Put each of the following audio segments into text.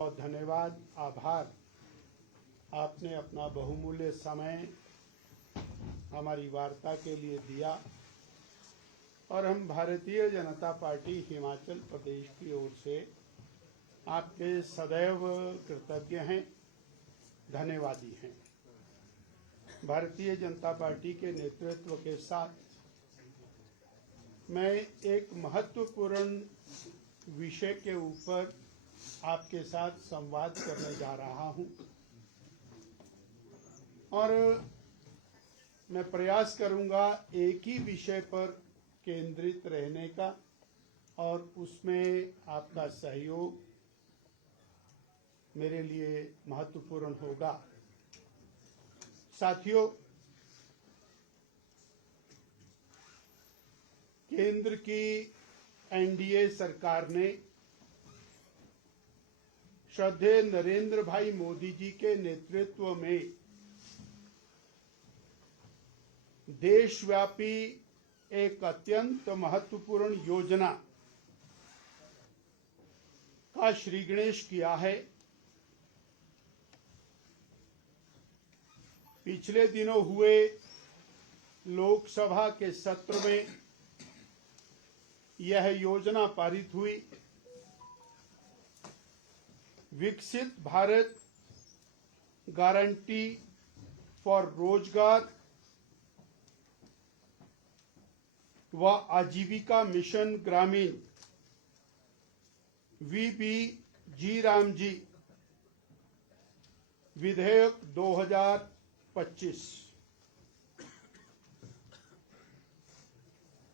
बहुत धन्यवाद, आभार। आपने अपना बहुमूल्य समय हमारी वार्ता के लिए दिया और हम भारतीय जनता पार्टी हिमाचल प्रदेश की ओर से आपके सदैव कृतज्ञ हैं, धन्यवादी हैं। भारतीय जनता पार्टी के नेतृत्व के साथ मैं एक महत्वपूर्ण विषय के ऊपर आपके साथ संवाद करने जा रहा हूं और मैं प्रयास करूंगा एक ही विषय पर केंद्रित रहने का और उसमें आपका सहयोग मेरे लिए महत्वपूर्ण होगा। साथियों, केंद्र की एनडीए सरकार ने श्रद्धेय नरेंद्र भाई मोदी जी के नेतृत्व में देशव्यापी एक अत्यंत महत्वपूर्ण योजना का श्रीगणेश किया है। पिछले दिनों हुए लोकसभा के सत्र में यह योजना पारित हुई। विकसित भारत गारंटी फॉर रोजगार व आजीविका मिशन ग्रामीण VBG रामजी विधेयक 2025।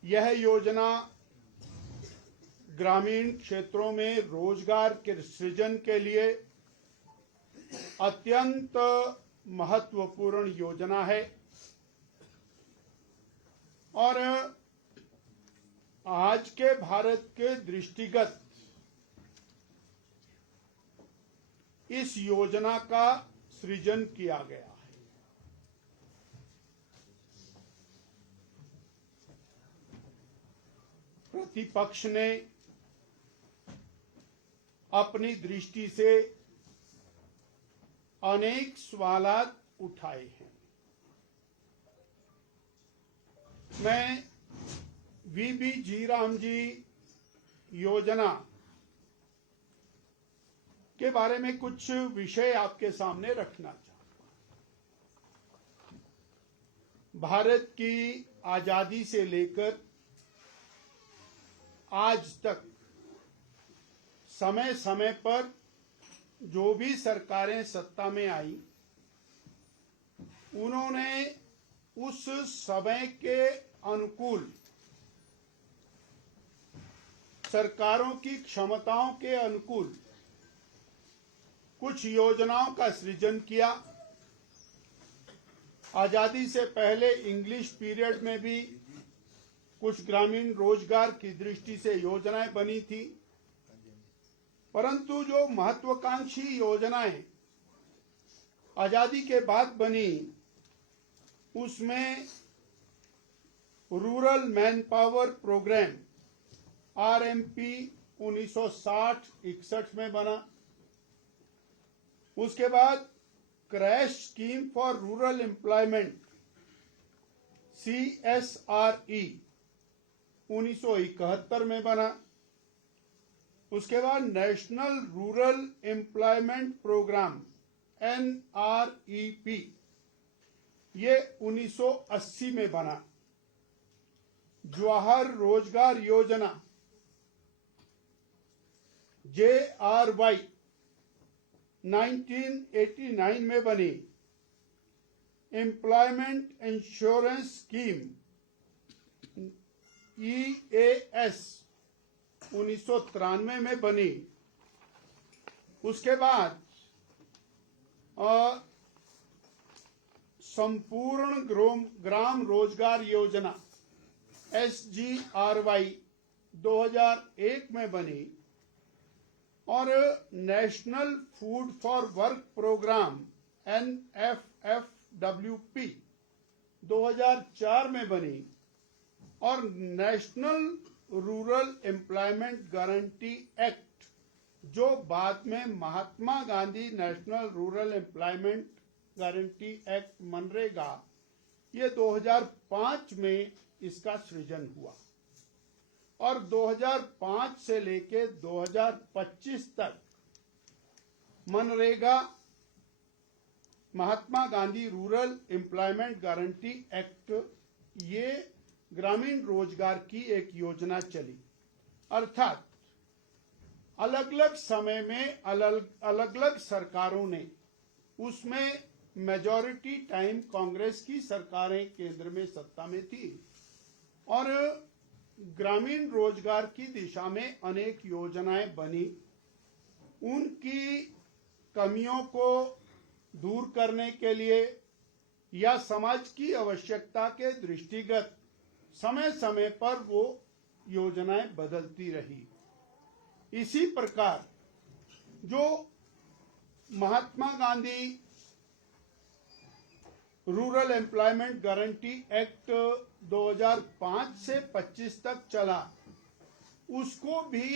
यह योजना ग्रामीण क्षेत्रों में रोजगार के सृजन के लिए अत्यंत महत्वपूर्ण योजना है और आज के भारत के दृष्टिगत इस योजना का सृजन किया गया है। प्रतिपक्ष ने अपनी दृष्टि से अनेक सवालात उठाए हैं। मैं VBG रामजी योजना के बारे में कुछ विषय आपके सामने रखना चाहता हूं। भारत की आजादी से लेकर आज तक समय समय पर जो भी सरकारें सत्ता में आई, उन्होंने उस समय के अनुकूल सरकारों की क्षमताओं के अनुकूल कुछ योजनाओं का सृजन किया। आजादी से पहले इंग्लिश पीरियड में भी कुछ ग्रामीण रोजगार की दृष्टि से योजनाएं बनी थी, परंतु जो महत्वाकांक्षी योजनाएं आजादी के बाद बनी, उसमें rural man power programme RMP 1960-61 में बना। उसके बाद crash scheme for rural employment CSRE 1971 में बना। उसके बाद national rural employment programme NREP ये 1980 में बना। जवाहर रोजगार योजना JRY 1989 में बनी। एम्प्लॉयमेंट इंश्योरेंस स्कीम EAS 1993 में बनी। उसके बाद संपूर्ण ग्राम रोजगार योजना SGRY 2001 में बनी और national food for work programme NFFWP 2004 में बनी और national rural employment guarantee act जो बाद में Mahatma Gandhi national rural employment guarantee act MNREGA, ये 2005 में इसका सृजन हुआ और 2005 से लेके 2025 तक MNREGA Mahatma Gandhi rural employment guarantee act, ये ग्रामीण रोजगार की एक योजना चली। अर्थात अलग अलग समय में अलग अलग सरकारों ने, उसमें मेजॉरिटी टाइम कांग्रेस की सरकारें केंद्र में सत्ता में थी और ग्रामीण रोजगार की दिशा में अनेक योजनाएं बनी। उनकी कमियों को दूर करने के लिए या समाज की आवश्यकता के दृष्टिगत समय समय पर वो योजनाएं बदलती रही। इसी प्रकार जो Mahatma Gandhi rural employment guarantee act 2005 से 25 तक चला, उसको भी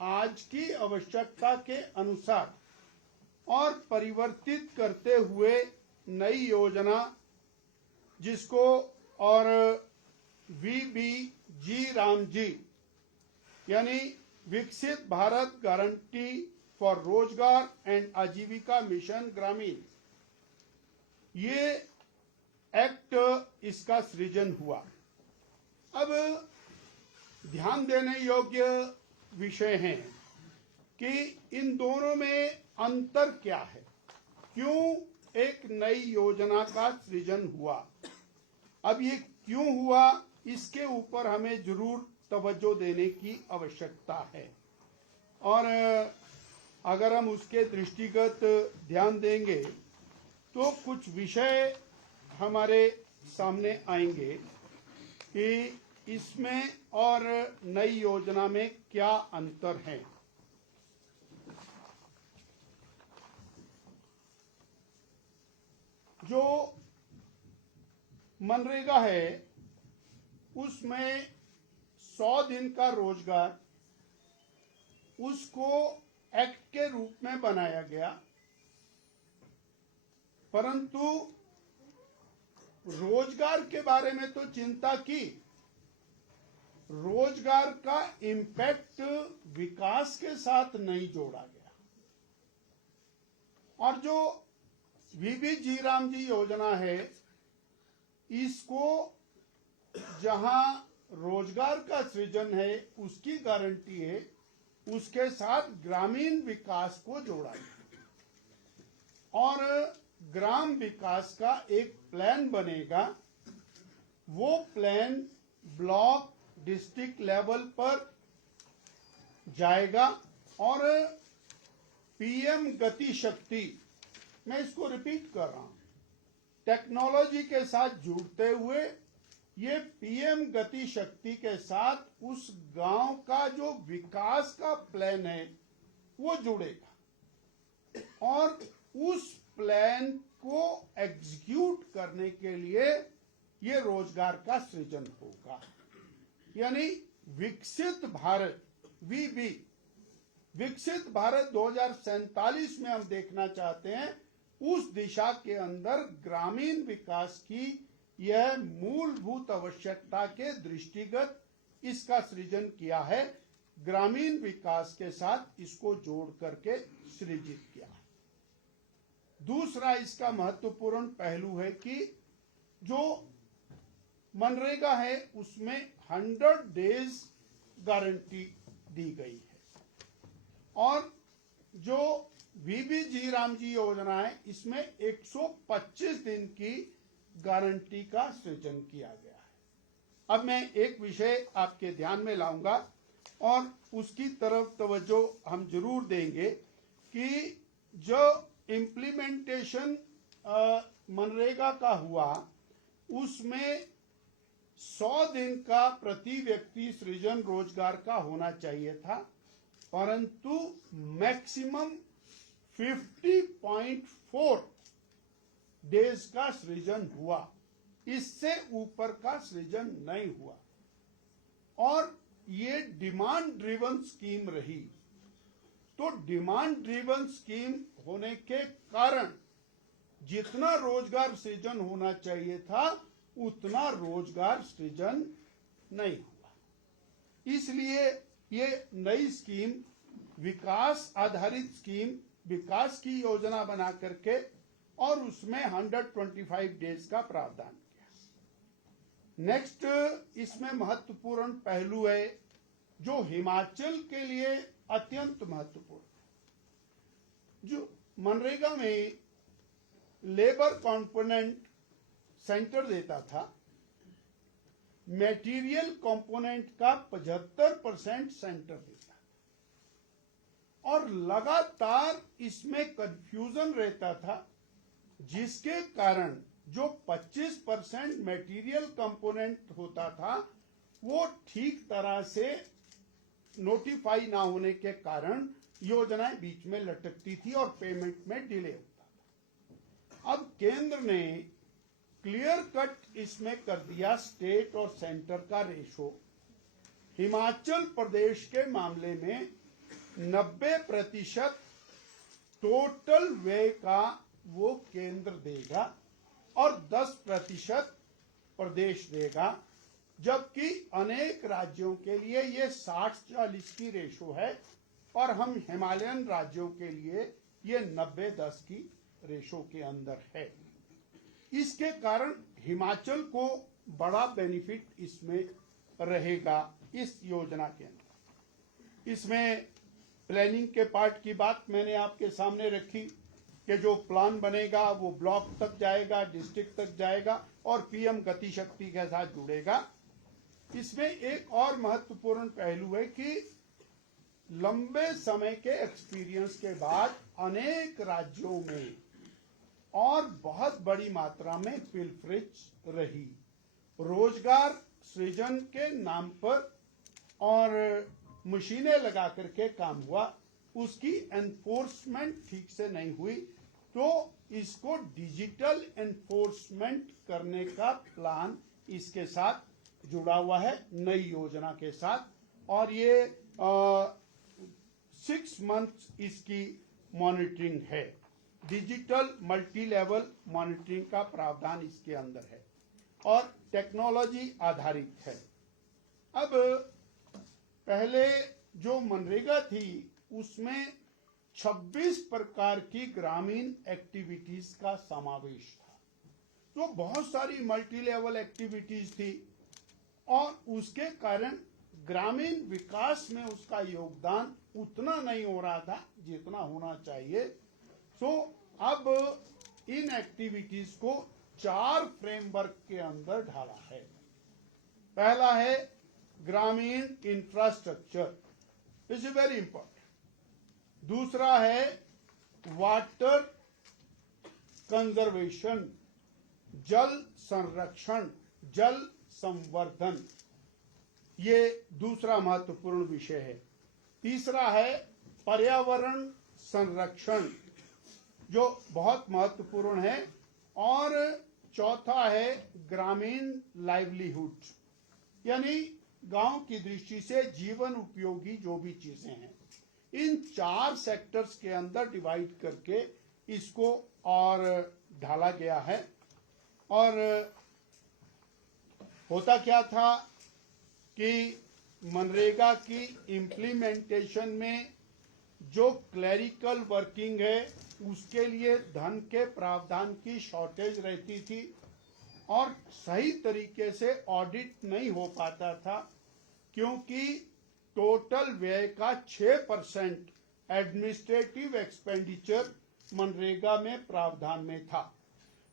आज की आवश्यकता के अनुसार और परिवर्तित करते हुए नई योजना, जिसको और VBG रामजी यानी विकसित भारत गारंटी फॉर रोजगार एंड आजीविका मिशन ग्रामीण, ये एक्ट, इसका सृजन हुआ। अब ध्यान देने योग्य विषय है कि इन दोनों में अंतर क्या है, क्यों एक नई योजना का सृजन हुआ। अब ये क्यों हुआ, इसके ऊपर हमें जरूर तवज्जो देने की आवश्यकता है और अगर हम उसके दृष्टिगत ध्यान देंगे तो कुछ विषय हमारे सामने आएंगे कि इसमें और नई योजना में क्या अंतर है। जो मनरेगा है उसमें 100 दिन का रोजगार, उसको एक्ट के रूप में बनाया गया, परंतु रोजगार के बारे में तो चिंता की, रोजगार का इम्पैक्ट विकास के साथ नहीं जोड़ा गया। और जो VBG रामजी योजना है, इसको जहां रोजगार का सृजन है उसकी गारंटी है, उसके साथ ग्रामीण विकास को जोड़ा गया और ग्राम विकास का एक प्लान बनेगा। वो प्लान ब्लॉक डिस्ट्रिक्ट लेवल पर जाएगा और PM गति शक्ति, मैं इसको रिपीट कर रहा हूं, टेक्नोलॉजी के साथ जुड़ते हुए ये PM गति शक्ति के साथ उस गांव का जो विकास का प्लान है वो जुड़ेगा और उस प्लान को एग्जीक्यूट करने के लिए ये रोजगार का सृजन होगा। यानी विकसित भारत VB, विकसित भारत 2047 में हम देखना चाहते हैं, उस दिशा के अंदर ग्रामीण विकास की यह मूलभूत आवश्यकता के दृष्टिगत इसका सृजन किया है, ग्रामीण विकास के साथ इसको जोड़ करके सृजित किया है। दूसरा इसका महत्वपूर्ण पहलू है कि जो मनरेगा है उसमें 100 डेज गारंटी दी गई है और जो VBG रामजी योजना है इसमें 125 दिन की गारंटी का सृजन किया गया है। अब मैं एक विषय आपके ध्यान में लाऊंगा और उसकी तरफ तवज्जो हम जरूर देंगे कि जो इम्प्लीमेंटेशन मनरेगा का हुआ उसमें 100 दिन का प्रति व्यक्ति सृजन रोजगार का होना चाहिए था, परंतु मैक्सिमम 50.4 डेज का सृजन हुआ, इससे ऊपर का सृजन नहीं हुआ और ये डिमांड ड्रिवन स्कीम रही। तो डिमांड ड्रिवन स्कीम होने के कारण जितना रोजगार सृजन होना चाहिए था उतना रोजगार सृजन नहीं हुआ। इसलिए ये नई स्कीम विकास आधारित स्कीम, विकास की योजना बना करके और उसमें 125 डेज का प्रावधान किया। नेक्स्ट इसमें महत्वपूर्ण पहलू है जो हिमाचल के लिए अत्यंत महत्वपूर्ण है। जो मनरेगा में लेबर कंपोनेंट सेंटर देता था, मटेरियल कंपोनेंट का 75% सेंटर देता और लगातार इसमें कंफ्यूजन रहता था, जिसके कारण जो 25% मटेरियल कंपोनेंट होता था वो ठीक तरह से नोटिफाई ना होने के कारण योजनाएं बीच में लटकती थी और पेमेंट में डिले होता था। अब केंद्र ने क्लियर कट इसमें कर दिया स्टेट और सेंटर का रेशो। हिमाचल प्रदेश के मामले में 90% टोटल व्यय का वो केंद्र देगा और 10% प्रदेश देगा, जबकि अनेक राज्यों के लिए ये 60-40 की रेशो है और हम हिमालयन राज्यों के लिए ये 90-10 की रेशो के अंदर है। इसके कारण हिमाचल को बड़ा बेनिफिट इसमें रहेगा इस योजना के अंदर। इसमें प्लानिंग के पार्ट की बात मैंने आपके सामने रखी कि जो प्लान बनेगा वो ब्लॉक तक जाएगा, डिस्ट्रिक्ट तक जाएगा और पीएम गति शक्ति के साथ जुड़ेगा। इसमें एक और महत्वपूर्ण पहलू है कि लंबे समय के एक्सपीरियंस के बाद अनेक राज्यों में और बहुत बड़ी मात्रा में पिलफरेज रही। रोजगार सृजन के नाम पर और मशीनें लगा करके काम हुआ, उसकी एनफोर्समेंट ठीक से नहीं हुई, तो इसको डिजिटल एनफोर्समेंट करने का प्लान इसके साथ जुड़ा हुआ है नई योजना के साथ। और ये 6 मंथ्स इसकी मॉनिटरिंग है। डिजिटल मल्टी लेवल मॉनिटरिंग का प्रावधान इसके अंदर है और टेक्नोलॉजी आधारित है। अब पहले जो मनरेगा थी उसमें 26 प्रकार की ग्रामीण एक्टिविटीज का समावेश था, तो बहुत सारी मल्टी लेवल एक्टिविटीज थी और उसके कारण ग्रामीण विकास में उसका योगदान उतना नहीं हो रहा था जितना होना चाहिए। सो अब इन एक्टिविटीज को 4 फ्रेमवर्क के अंदर ढाला है। पहला है ग्रामीण infrastructure, this is very important. दूसरा है वाटर कंजर्वेशन, जल संरक्षण, जल संवर्धन, ये दूसरा महत्वपूर्ण विषय है। तीसरा है पर्यावरण संरक्षण, जो बहुत महत्वपूर्ण है। और चौथा है ग्रामीण लाइवलीहुड, यानी गांव की दृष्टि से जीवन उपयोगी जो भी चीजें हैं, इन 4 सेक्टर्स के अंदर डिवाइड करके इसको और ढाला गया है। और होता क्या था कि मनरेगा की इम्प्लीमेंटेशन में जो क्लरिकल वर्किंग है उसके लिए धन के प्रावधान की शॉर्टेज रहती थी और सही तरीके से ऑडिट नहीं हो पाता था, क्योंकि टोटल व्यय का 6% एडमिनिस्ट्रेटिव एक्सपेंडिचर मनरेगा में प्रावधान में था।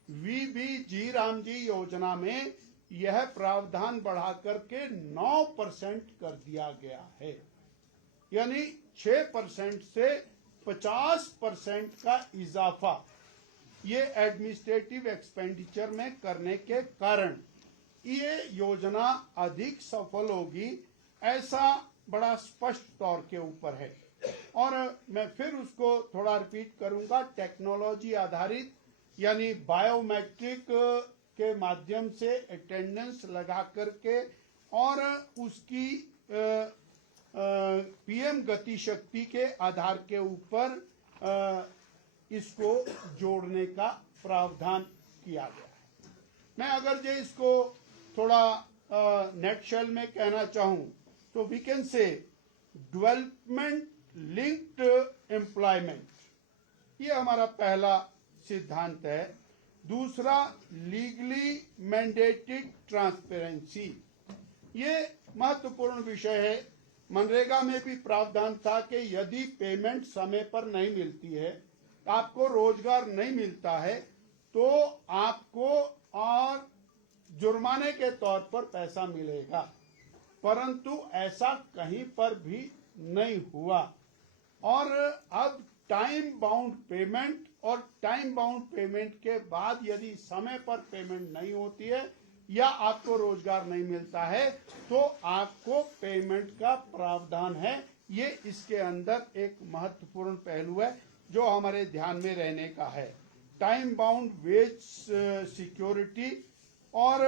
वीबीजी रामजी योजना में यह प्रावधान बढ़ाकर के 9% कर दिया गया है, यानी 6% से 50% का इजाफा ये एडमिनिस्ट्रेटिव एक्सपेंडिचर में करने के कारण ये योजना अधिक सफल होगी, ऐसा बड़ा स्पष्ट तौर के ऊपर है। और मैं फिर उसको थोड़ा रिपीट करूंगा, टेक्नोलॉजी आधारित यानी बायोमेट्रिक के माध्यम से अटेंडेंस लगा करके और उसकी पीएम गति शक्ति के आधार के ऊपर इसको जोड़ने का प्रावधान किया गया है। मैं अगर जो इसको थोड़ा नेटशेल में कहना चाहूं तो we can say development linked employment, ये हमारा पहला सिद्धांत है। दूसरा, लीगली मैंडेटेड ट्रांसपेरेंसी, ये महत्वपूर्ण विषय है। मनरेगा में भी प्रावधान था कि यदि पेमेंट समय पर नहीं मिलती है, आपको रोजगार नहीं मिलता है, तो आपको और जुर्माने के तौर पर पैसा मिलेगा, परंतु ऐसा कहीं पर भी नहीं हुआ। और अब टाइम बाउंड पेमेंट, और टाइम बाउंड पेमेंट के बाद यदि समय पर पेमेंट नहीं होती है या आपको रोजगार नहीं मिलता है तो आपको पेमेंट का प्रावधान है। ये इसके अंदर एक महत्वपूर्ण पहलू है जो हमारे ध्यान में रहने का है। टाइम बाउंड वेज सिक्योरिटी और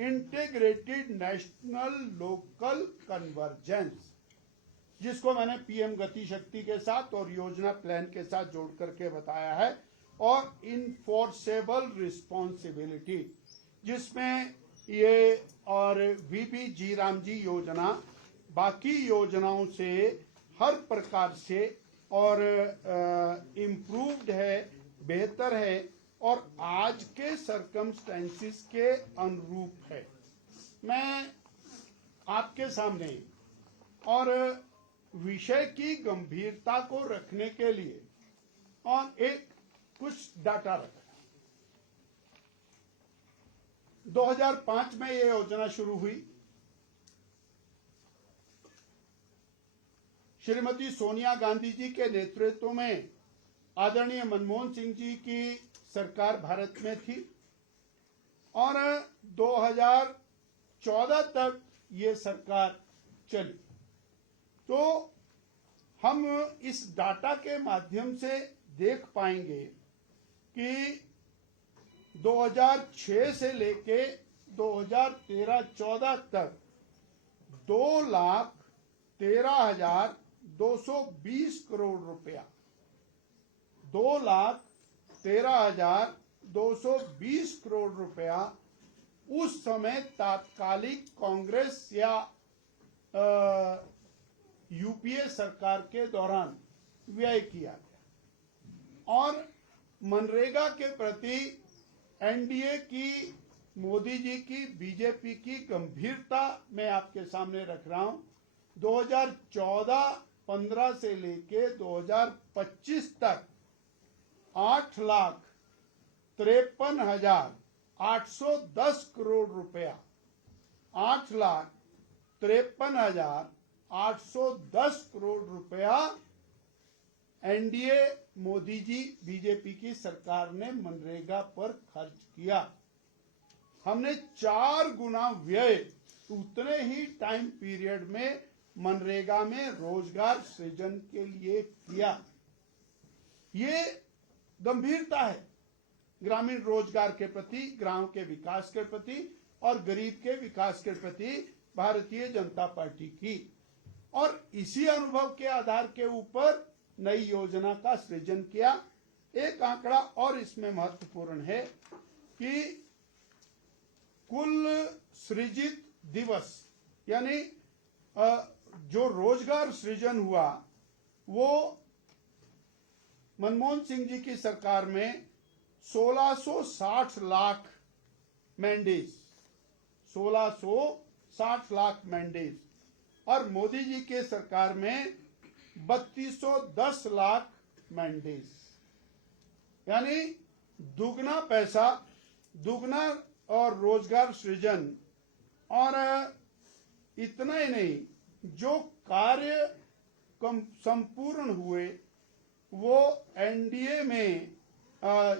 इंटीग्रेटेड नेशनल लोकल कन्वर्जेंस, जिसको मैंने पीएम गति शक्ति के साथ और योजना प्लान के साथ जोड़ करके बताया है, और इनफोर्सेबल रिस्पॉन्सिबिलिटी, जिसमें ये और वीपी जी राम जी योजना बाकी योजनाओं से हर प्रकार से और इम्प्रूव्ड है, बेहतर है और आज के सरकमस्टेंसेस के अनुरूप है। मैं आपके सामने और विषय की गंभीरता को रखने के लिए और एक कुछ डाटा रखा। 2005 में यह योजना शुरू हुई। श्रीमती सोनिया गांधी जी के नेतृत्व में आदरणीय मनमोहन सिंह जी की सरकार भारत में थी और 2014 तक ये सरकार चली। तो हम इस डाटा के माध्यम से देख पाएंगे कि 2006 से लेके 2013-14 तक 2,13,220 करोड़ रुपया, 2,13,220 करोड़ रुपया उस समय तात्कालिक कांग्रेस या यूपीए सरकार के दौरान व्यय किया गया। और मनरेगा के प्रति एनडीए की, मोदी जी की, बीजेपी की गंभीरता मैं आपके सामने रख रहा हूं। 2014-15 से लेके 2025 तक 8,53,810 करोड़ रुपया, 8,53,810 करोड़ रुपया एनडीए, मोदी जी, बीजेपी की सरकार ने मनरेगा पर खर्च किया। हमने 4 गुना व्यय उतने ही टाइम पीरियड में मनरेगा में रोजगार सृजन के लिए किया। ये गंभीरता है ग्रामीण रोजगार के प्रति, ग्राम के विकास के प्रति और गरीब के विकास के प्रति भारतीय जनता पार्टी की। और इसी अनुभव के आधार के ऊपर नई योजना का सृजन किया। एक आंकड़ा और इसमें महत्वपूर्ण है कि कुल सृजित दिवस, यानी जो रोजगार सृजन हुआ, वो मनमोहन सिंह जी की सरकार में 1660 लाख मैंडेज, 1660 लाख मैंडेज, और मोदी जी के सरकार में 3210 लाख मैंडेज, यानी दुगना पैसा, दुगना और रोजगार सृजन। और इतना ही नहीं, जो कार्य संपूर्ण हुए वो एनडीए में,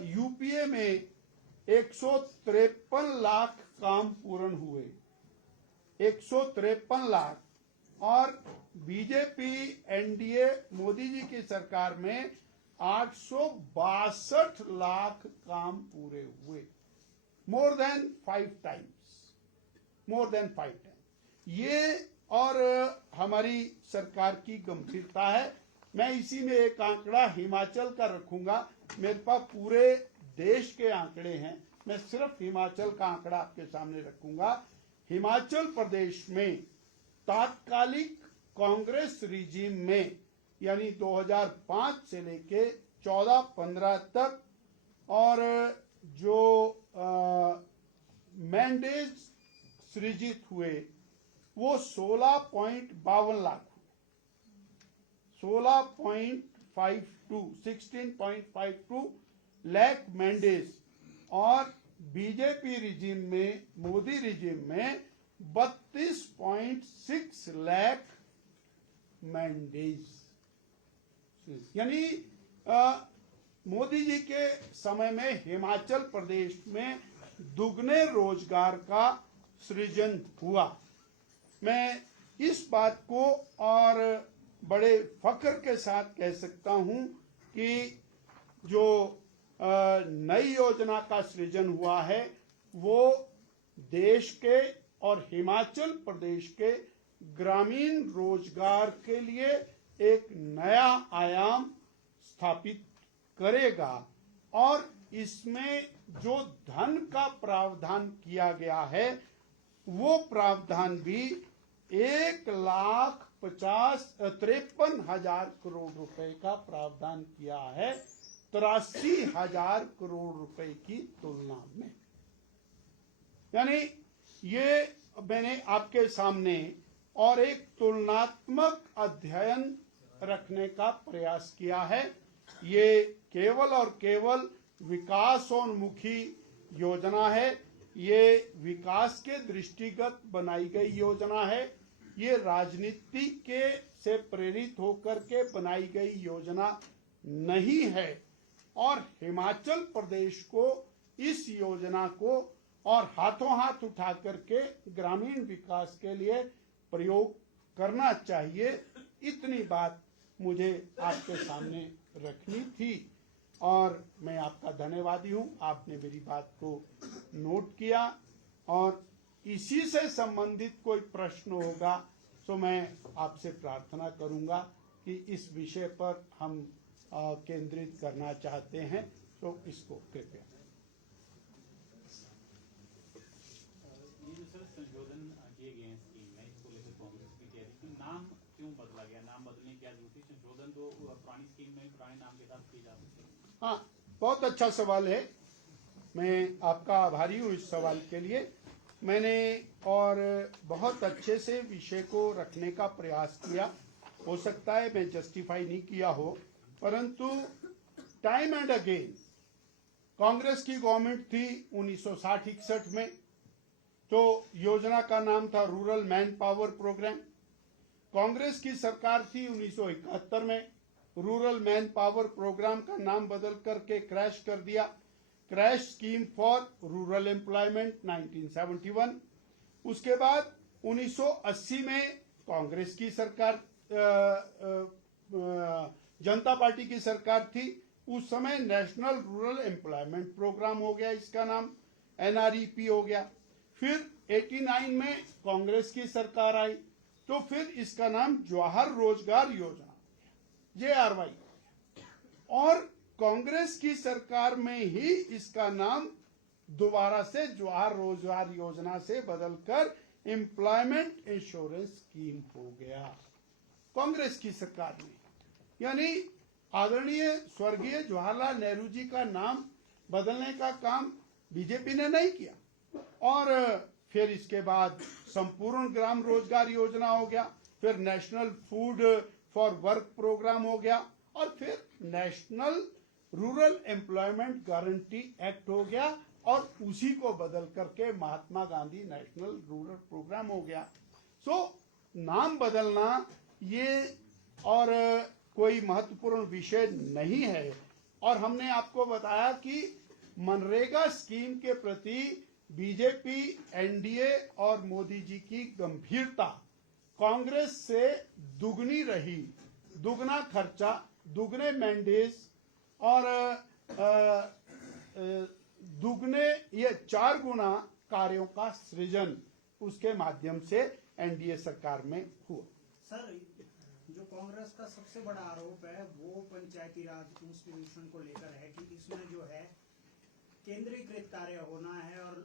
यूपीए में 153 लाख काम पूर्ण हुए, 153 लाख। और बीजेपी एनडीए मोदी जी की सरकार में 862 लाख काम पूरे हुए, मोर देन 5 टाइम्स। ये और हमारी सरकार की गंभीरता है। मैं इसी में एक आंकड़ा हिमाचल का रखूंगा। मेरे पास पूरे देश के आंकड़े हैं, मैं सिर्फ हिमाचल का आंकड़ा आपके सामने रखूंगा। हिमाचल प्रदेश में तात्कालिक कांग्रेस रिजीम में यानी 2005 से लेके 14-15 तक और जो मैंडेज सृजित हुए वो 16.52 लाख, 16.52 लाख मैंडेज, और बीजेपी रिजीम में, मोदी रिजीम में 32.6 लाख मैंडेज। यानी मोदी जी के समय में हिमाचल प्रदेश में दुगने रोजगार का सृजन हुआ। मैं इस बात को और बड़े फख्र के साथ कह सकता हूं कि जो नई योजना का सृजन हुआ है वो देश के और हिमाचल प्रदेश के ग्रामीण रोजगार के लिए एक नया आयाम स्थापित करेगा। और इसमें जो धन का प्रावधान किया गया है वो प्रावधान भी 1,53,000 करोड़ रुपए का प्रावधान किया है 83,000 करोड़ रुपए की तुलना में। यानी ये मैंने आपके सामने और एक तुलनात्मक अध्ययन रखने का प्रयास किया है। ये केवल और केवल विकासोन्मुखी योजना है, ये विकास के दृष्टिगत बनाई गई योजना है, ये राजनीति के से प्रेरित होकर के बनाई गई योजना नहीं है। और हिमाचल प्रदेश को इस योजना को और हाथों हाथ उठा करके ग्रामीण विकास के लिए प्रयोग करना चाहिए। इतनी बात मुझे आपके सामने रखनी थी और मैं आपका धन्यवादी हूं। आपने मेरी बात को नोट किया और इसी से संबंधित कोई प्रश्न होगा तो मैं आपसे प्रार्थना करूंगा कि इस विषय पर हम केंद्रित करना चाहते हैं तो इसको कृपया। संशोधन किए गए हैं स्कीम में, इसको लेकर कांग्रेस भी कह रही थी नाम क्यों बदला गया, नाम बदलने की क्या जरूरत है? संशोधन तो पुरानी स्कीम में पुराने नाम के साथ किए जा सकते हैं। हाँ, बहुत अच्छा सवाल है। मैं आपका आभारी हूँ इस सवाल के लिए। मैंने और बहुत अच्छे से विषय को रखने का प्रयास किया। हो सकता है मैं जस्टिफाई नहीं किया हो, परंतु टाइम एंड अगेन कांग्रेस की गवर्नमेंट थी 1960-61 में, तो योजना का नाम था rural man power programme. Congress की सरकार थी 1971 में, रूरल मैन पावर प्रोग्राम का नाम बदल करके क्रैश कर दिया, crash scheme for rural employment 1971। उसके बाद 1980 में कांग्रेस की सरकार जनता पार्टी की सरकार थी। उस समय नेशनल रूरल एम्प्लॉयमेंट प्रोग्राम हो गया, इसका नाम NREP हो गया। फिर 89 में कांग्रेस की सरकार आई तो फिर इसका नाम जवाहर रोजगार योजना JRY, और कांग्रेस की सरकार में ही इसका नाम दोबारा से जवाहर रोजगार योजना से बदलकर एम्प्लॉयमेंट इंश्योरेंस स्कीम हो गया कांग्रेस की सरकार में। यानी आदरणीय स्वर्गीय जवाहरलाल नेहरू जी का नाम बदलने का काम बीजेपी ने नहीं किया। और फिर इसके बाद संपूर्ण ग्राम रोजगार योजना हो गया, फिर national food for work programme हो गया, और फिर national rural employment guarantee act हो गया, और उसी को बदल करके Mahatma Gandhi national rural programme हो गया। सो नाम बदलना ये और कोई महत्वपूर्ण विषय नहीं है। और हमने आपको बताया कि मनरेगा स्कीम के प्रति बीजेपी, NDA और मोदी जी की गंभीरता कांग्रेस से दुगनी रही। दुगना खर्चा, दुगने मैंडेज और दुगने ये 4 गुना कार्यों का सृजन उसके माध्यम से एनडीए सरकार में हुआ। सर, जो कांग्रेस का सबसे बड़ा आरोप है वो पंचायती राज इंस्टीट्यूशन को लेकर है कि इसमें जो है केंद्रीकृत कार्य होना है और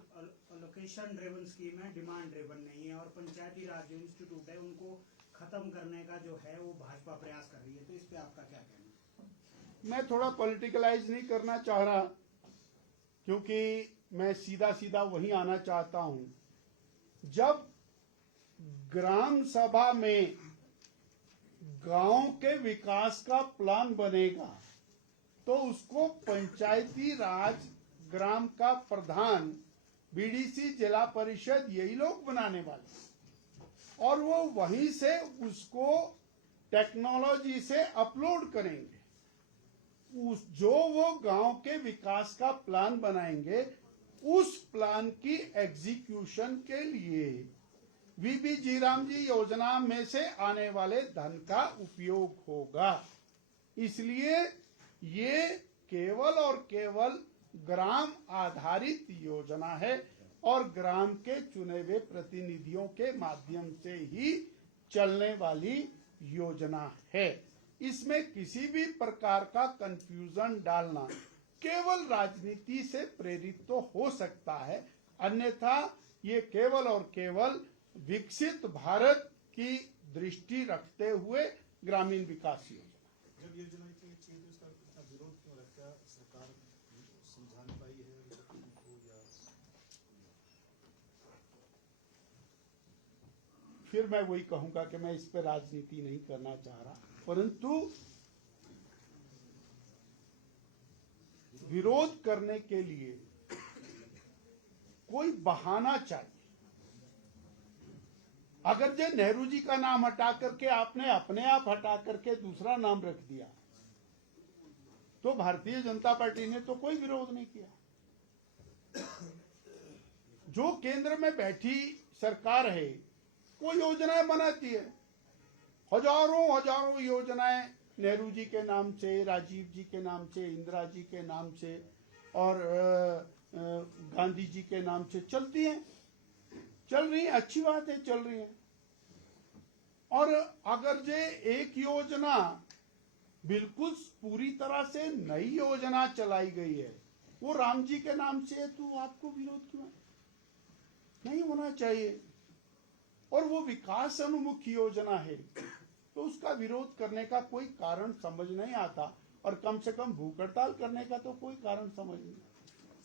लोकेशन ड्रिवन स्कीम है, डिमांड ड्रिवन नहीं है, और पंचायती राज जो इंस्टीट्यूट है उनको खत्म करने का जो है वो भाजपा प्रयास कर रही है। तो इस पे आपका क्या कहना है? मैं थोड़ा पॉलिटिकलाइज नहीं करना चाह रहा, क्योंकि मैं सीधा सीधा वहीं आना चाहता हूं। जब ग्राम सभा में गांव के विकास का प्लान बनेगा तो उसको पंचायती राज ग्राम का प्रधान, बीडीसी, जिला परिषद, यही लोग बनाने वाले, और वो वहीं से उसको टेक्नोलॉजी से अपलोड करेंगे। जो वो गांव के विकास का प्लान बनाएंगे, उस प्लान की एग्जीक्यूशन के लिए वीबी जीराम जी योजना में से आने वाले धन का उपयोग होगा। इसलिए ये केवल और केवल ग्राम आधारित योजना है और ग्राम के चुने हुए प्रतिनिधियों के माध्यम से ही चलने वाली योजना है। इसमें किसी भी प्रकार का कंफ्यूजन डालना केवल राजनीति से प्रेरित तो हो सकता है, अन्यथा ये केवल और केवल विकसित भारत की दृष्टि रखते हुए ग्रामीण विकास योजना। जब योजना इतनी अच्छी है तो इसका इतना विरोध क्यों लगता है? सरकार समझा नहीं पाई है उनको, या फिर मैं वही कहूंगा कि मैं इस पर राजनीति नहीं करना चाह रहा, परंतु विरोध करने के लिए कोई बहाना चाहिए। अगर जो नेहरू जी का नाम हटा करके आपने अपने आप हटा करके दूसरा नाम रख दिया तो भारतीय जनता पार्टी ने तो कोई विरोध नहीं किया। जो केंद्र में बैठी सरकार है वो योजनाएं बनाती है, हजारों योजनाएं नेहरू जी के नाम से, राजीव जी के नाम से, इंदिरा जी के नाम से और गांधी जी के नाम से चलती हैं, चल रही है, अच्छी बात है, चल रही है। और अगर जे एक योजना बिल्कुल पूरी तरह से नई योजना चलाई गई है, वो राम जी के नाम से है, तो आपको विरोध क्यों? नहीं होना चाहिए। और वो विकास अनुमुखी योजना है तो उसका विरोध करने का कोई कारण समझ नहीं आता, और कम से कम भूख हड़ताल करने का तो कोई कारण समझ नहीं।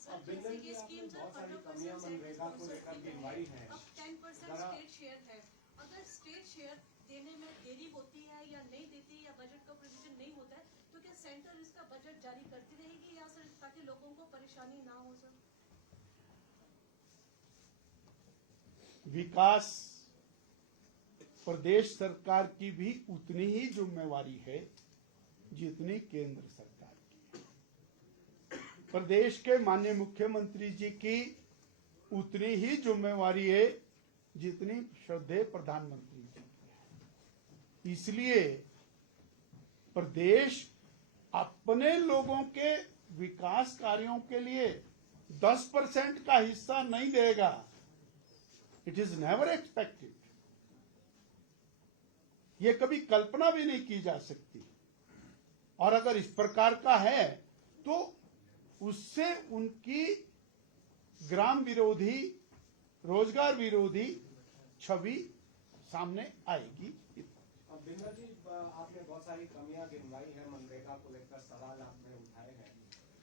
सर, जैसे ये स्कीम सर 15% अब 10% स्टेट शेयर है। अगर स्टेट शेयर देने में देरी होती है या नहीं देती या बजट का प्रोविजन नहीं होता है तो क्या सेंटर इसका बजट जारी करती रहेगी या सर ताकि लोगों को परेशानी ना हो? सर, विकास प्रदेश सरकार की भी उतनी ही जिम्मेवारी है जितनी केंद्र सरकार की। प्रदेश के माननीय मुख्यमंत्री जी की उतनी ही जिम्मेवारी है जितनी श्रद्धेय प्रधानमंत्री जी की है। इसलिए प्रदेश अपने लोगों के विकास कार्यों के लिए 10% का हिस्सा नहीं देगा। It is never expected. ये कभी कल्पना भी नहीं की जा सकती। और अगर इस प्रकार का है तो उससे उनकी ग्राम विरोधी, रोजगार विरोधी छवि सामने आएगी। बिंदर जी, आपने बहुत सारी कमियां गिनवाई है, मनरेगा को लेकर सवाल आपने उठाए हैं,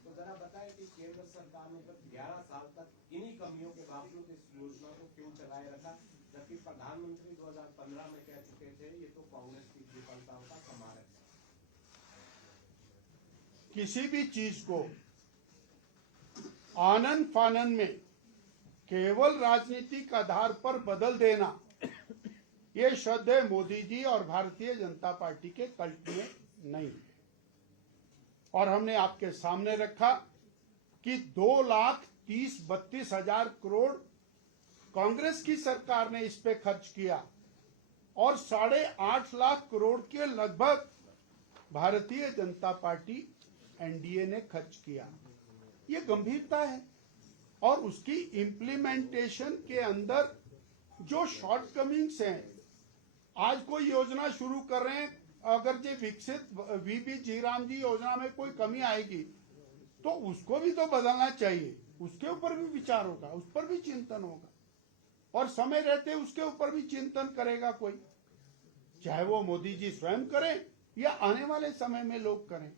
तो जरा बताएं कि केंद्र सरकार ने 11 साल तक इन्हीं कमियों के बावजूद इस योजना को क्यों चलाए रखा, जबकि प्रधानमंत्री 2015 में कह चुके थे ये तो कांग्रेस की विफलताओं का कमाल है। किसी भी चीज को आनन फानन में केवल राजनीतिक आधार पर बदल देना, ये श्रद्धेय मोदी जी और भारतीय जनता पार्टी के कल्ट में नहीं है। और हमने आपके सामने रखा कि 2,30,32,000 करोड़ कांग्रेस की सरकार ने इस पे खर्च किया और 8.5 लाख करोड़ के लगभग भारतीय जनता पार्टी एनडीए ने खर्च किया। ये गंभीरता है और उसकी इम्प्लीमेंटेशन के अंदर जो शॉर्टकमिंग्स हैं, आज कोई योजना शुरू कर रहे हैं, अगर जो विकसित वीपी जीराम जी योजना में कोई कमी आएगी तो उसको भी तो बदलना चाहिए, उसके ऊपर भी विचार होगा, उस पर भी चिंतन होगा, और समय रहते उसके ऊपर भी चिंतन करेगा कोई, चाहे वो मोदी जी स्वयं करें या आने वाले समय में लोग करें।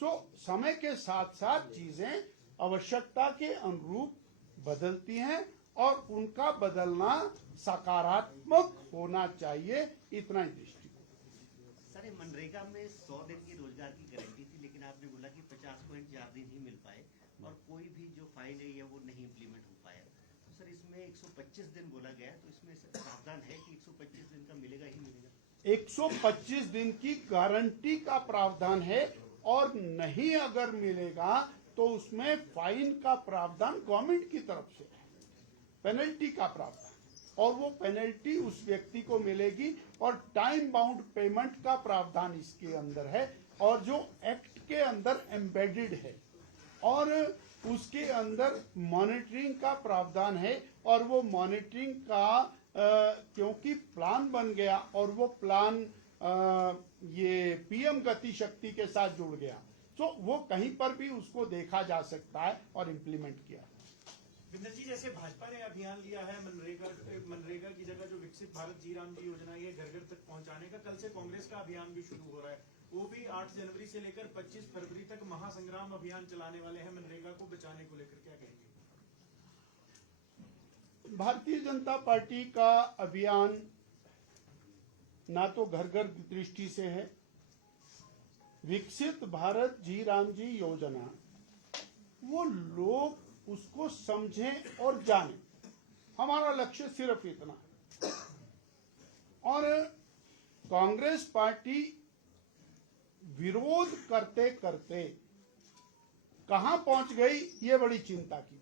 तो समय के साथ साथ चीजें आवश्यकता के अनुरूप बदलती हैं और उनका बदलना सकारात्मक होना चाहिए, इतना ही दृष्टिकोण। सर, मनरेगा में 100 दिन की रोजगार की गारंटी थी, लेकिन आपने बोला कि 50.4 दिन ही मिल पाए और कोई भी जो फाइल है या वो नहीं इम्प्लीमेंट हो पाया। तो सर, इसमें 125 दिन बोला गया है, तो इसमें प्रावधान है कि 125 दिन का मिलेगा ही मिलेगा? 125 दिन की गारंटी का प्रावधान है, और नहीं अगर मिलेगा तो उसमें फाइन का प्रावधान गवर्नमेंट की तरफ से है, पेनल्टी का प्रावधान, और वो पेनल्टी उस व्यक्ति को मिलेगी, और टाइम बाउंड पेमेंट का प्रावधान इसके अंदर है, और जो एक्ट के अंदर एम्बेडेड है, और उसके अंदर मॉनिटरिंग का प्रावधान है, और वो मॉनिटरिंग का क्योंकि प्लान बन गया और वो प्लान ये पीएम गति शक्ति के साथ जुड़ गया, तो वो कहीं पर भी उसको देखा जा सकता है और इम्प्लीमेंट किया। बिंदर जी, जैसे भाजपा ने अभियान लिया है मनरेगा की जगह जो विकसित भारत जीराम जी योजना ये घर घर तक पहुंचाने का, कल से कांग्रेस का अभियान भी शुरू हो रहा है, वो भी 8 जनवरी से लेकर 25 फरवरी तक महासंग्राम अभियान चलाने वाले हैं मनरेगा को बचाने को लेकर, क्या कहेंगे? भारतीय जनता पार्टी का अभियान ना तो घर घर की दृष्टि से है, विकसित भारत जी राम जी योजना वो लोग उसको समझें और जानें, हमारा लक्ष्य सिर्फ इतना। और कांग्रेस पार्टी विरोध करते करते कहां पहुंच गई, ये बड़ी चिंता की बात।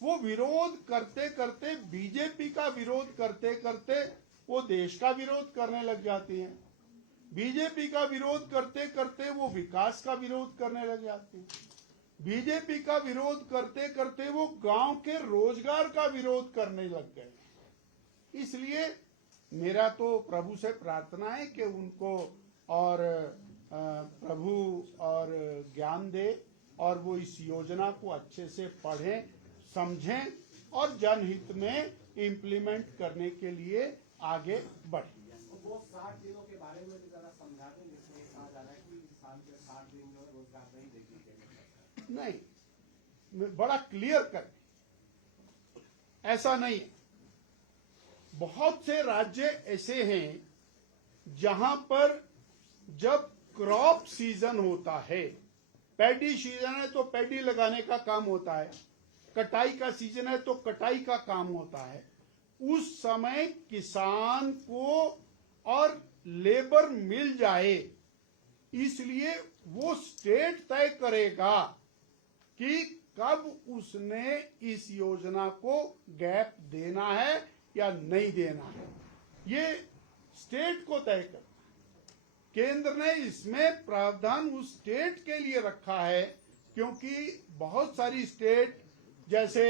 वो विरोध करते करते, बीजेपी का विरोध करते करते वो देश का विरोध करने लग जाती है, बीजेपी का विरोध करते करते वो विकास का विरोध करने लग जाते हैं, बीजेपी का विरोध करते करते वो गांव के रोजगार का विरोध करने लग गए। इसलिए मेरा तो प्रभु से प्रार्थना है कि उनको और प्रभु और ज्ञान दे, और वो इस योजना को अच्छे से पढ़ें, समझें और जनहित में इम्प्लीमेंट करने के लिए आगे बढ़ें। वो 60 दिनों के बारे में भी जरा समझा दें, जिसमें कहा जा रहा है कि इस साल के 60 दिन में रोजगार नहीं देगी। नहीं, बड़ा क्लियर कर, ऐसा नहीं है। बहुत से राज्य ऐसे हैं जहां पर जब क्रॉप सीजन होता है, पैडी सीजन है तो पैडी लगाने का काम होता है, कटाई का सीजन है तो कटाई का काम होता है, उस समय किसान को और लेबर मिल जाए, इसलिए वो स्टेट तय करेगा कि कब उसने इस योजना को गैप देना है या नहीं देना है, ये स्टेट को तय करना। केंद्र ने इसमें प्रावधान उस स्टेट के लिए रखा है, क्योंकि बहुत सारी स्टेट जैसे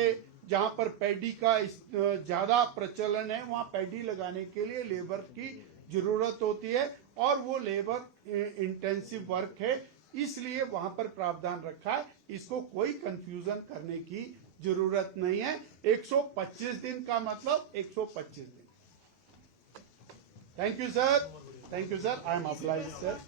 जहां पर पैडी का ज्यादा प्रचलन है, वहां पैडी लगाने के लिए लेबर की जरूरत होती है, और वो लेबर इंटेंसिव वर्क है, इसलिए वहां पर प्रावधान रखा है। इसको कोई कंफ्यूजन करने की जरूरत नहीं है। 125 दिन का मतलब 125 दिन। Thank you sir, thank you sir, I am applies sir.